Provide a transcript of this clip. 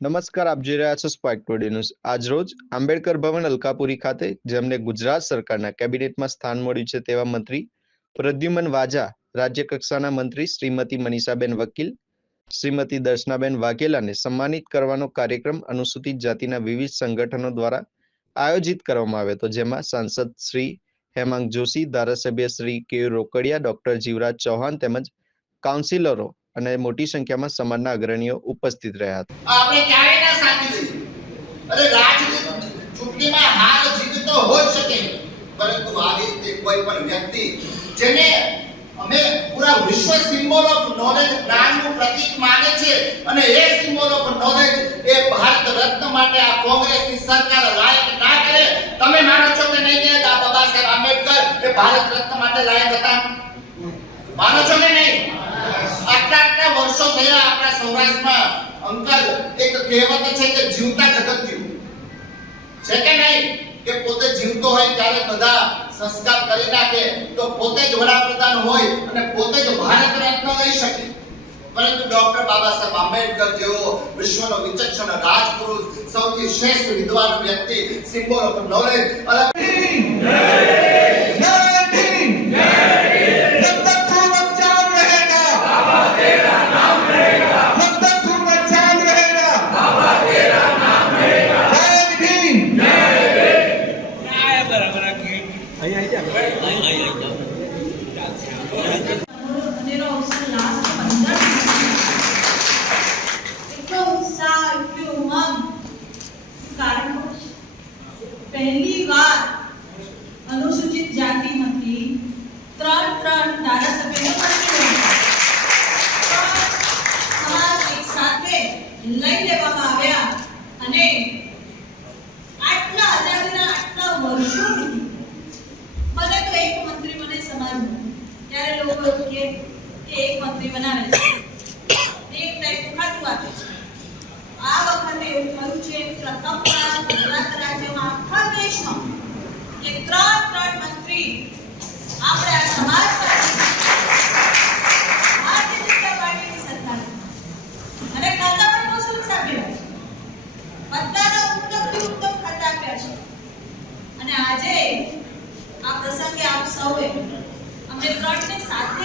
નમસ્કાર, આપ જોઈ રહ્યા છો સ્પાર્ક ટુડે ન્યૂઝ। આજરોજ આંબેડકર ભવન અલકાપુરી ખાતે જેમને ગુજરાત સરકારના કેબિનેટમાં સ્થાન મળ્યું છે તેવા મંત્રી પ્રદ્યુમન વાજા, રાજ્ય કક્ષાના મંત્રી શ્રીમતી મનીષાબેન વકીલ, શ્રીમતી દર્શનાબેન વાઘેલાને સન્માનિત કરવાનો કાર્યક્રમ અનુસૂચિત જાતિના વિવિધ સંગઠનો દ્વારા આયોજિત કરવામાં આવ્યો હતો, જેમાં સાંસદ શ્રી હેમાંગ જોશી, ધારાસભ્ય શ્રી કે રોકડિયા, ડોક્ટર જીવરાજ ચૌહાણ તેમજ કાઉન્સિલરો અને મોટી સંખ્યામાં સમાજના અગ્રણીઓ ઉપસ્થિત રહ્યા હતા। આપણે ક્યારે ના સાથી લઈએ, અરે રાજનીતિ ચૂંટણીમાં હાર જીત તો હોઈ શકે, પરંતુ આવી રીતે કોઈ પણ વ્યક્તિ જેને અમે પૂરા વિશ્વ સિમ્બોલ ઓફ નોલેજ જ્ઞાનનું પ્રતીક માને છે અને એ સિમ્બોલ ઓફ નોલેજ એ ભારત રત્ન માટે આ કોંગ્રેસની સરકાર લાયક ના કરે, તમે માનો છો કે નહીં કે બાબા સાહેબ આંબેડકર એ ભારત રત્ન માટે લાયક હતા? માનો છો કે નહીં? આટલા વર્ષો થયા આપણા સૌરાષ્ટ્રમાં અંકલ એક કહેવત છે કે જીવતા જગત જીવ છે કે નહીં, કે પોતે જીવતો હોય ત્યારે બધા સંસ્કાર કરી નાખે તો પોતે જ વડાપ્રધાન હોય અને પોતે જ ભારત રત્ન લઈ શકે, પરંતુ ડોક્ટર બાબા સાહેબ આંબેડકર જેવો વિશ્વનો વિચક્ષણ રાજપુરુષ, સૌથી શ્રેષ્ઠ વિદ્વાન વ્યક્તિ, સિમ્બોલ ઓફ નોલેજ पहली बार अनुसूचित जाति मंत्री ત્રણ ધારાસભ્યો સમાજ એક સાથે લઈ લેવામાં આવ્યા અને આટલા આઝાદીના આટલા વર્ષો મને તો એક મંત્રી મને સમાજ ત્યારે લોકો એવું કે એક મંત્રી બનાવે છે, એક ટાઈપનું ખાતું આપે છે। આ વખતે એવું થયું છે પ્રથમવાર ગુજરાત રાજ્યમાં આખા દેશમાં કે ત્રણ મંત્રી આપણે આ સમાજ ભારતીય જનતા પાર્ટીની સરકાર અને ખાતા પણ બહુ સુરક્ષા આપ્યા છે, બધાના ઉત્તમથી ઉત્તમ ખાતા આપ્યા છે અને આજે આ પ્રસંગે આપ સૌએ અમને ત્રણને સાથે